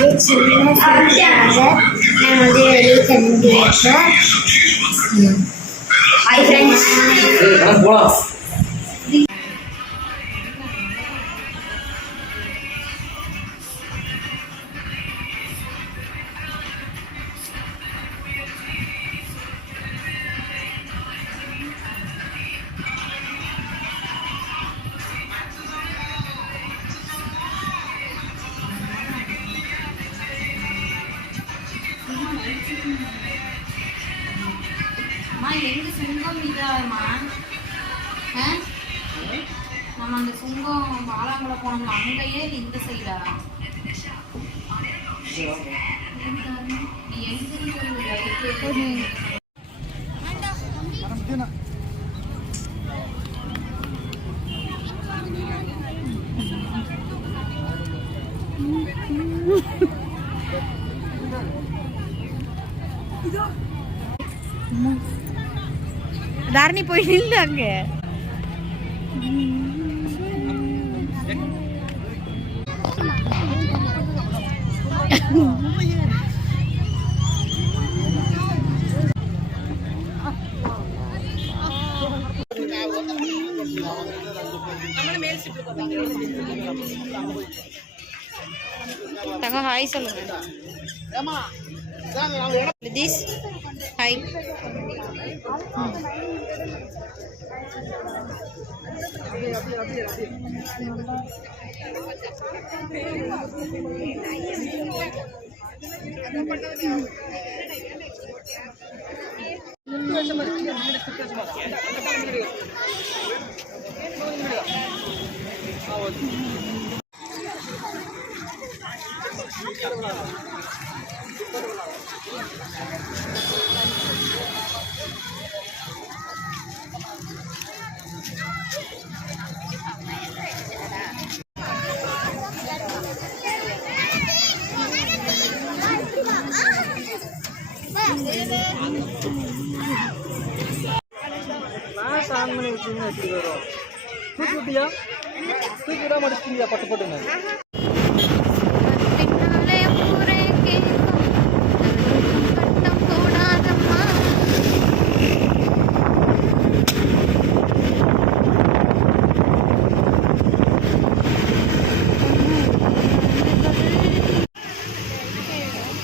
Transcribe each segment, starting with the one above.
சின்ன நாங்கள் வெளியே கிளம்பியிருக்கோம். Hi friends. எங்க சுங்கம் இதாமா நம்ம அந்த சுங்கம் பாலாங்குள போனோம்ல அங்கேயே இந்த சைடா தாரணி போய் நில்லு அங்க. தங்க ஹாய் சொல்லுங்க. நிதிஷ் ஹாய்.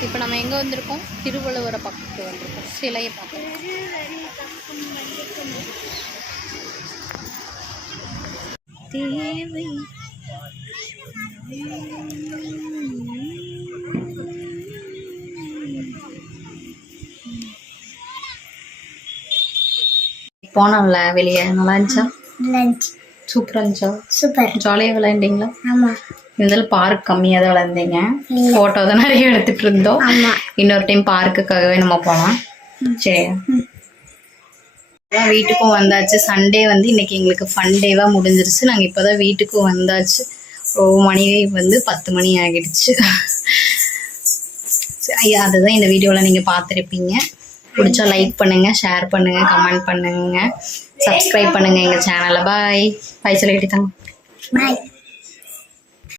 இப்போ நம்ம எங்கே வந்திருக்கோம்? திருவள்ளுவரை பக்கத்துக்கு வந்திருக்கோம். சிலையை பார்க்கணும். தேவை போனோம்ல வெளியே, நல்லா இருந்துச்சா? சூப்பராக இருந்துச்சா? சூப்பர். ஜாலியாக விளையாண்டிங்களா? ஆமாம். இருந்தாலும் பார்க் கம்மியாக தான் விளையாண்டீங்க. ஃபோட்டோ தான் நிறைய எடுத்துகிட்டு இருந்தோம். இன்னொரு டைம் பார்க்குக்காகவே நம்ம போகலாம். சரியா? வீட்டுக்கும் வந்தாச்சு. சண்டே வந்து இன்னைக்கு எங்களுக்கு ஃபன் டேவாக முடிஞ்சிருச்சு. நாங்கள் இப்போ தான் வீட்டுக்கும் வந்தாச்சு. மணி வந்து 10 மணி ஆகிடுச்சு. அதுதான் இந்த வீடியோவில் நீங்கள் பார்த்துருப்பீங்க. பிடிச்சா லைக் பண்ணுங்கள், ஷேர் பண்ணுங்கள், கமெண்ட் பண்ணுங்கள், சப்ஸ்கிரைப் பண்ணுங்கள் எங்கள் சேனலை. பாய் பாய் சொல்லிக்கிட்டு தாங்க. பாய்.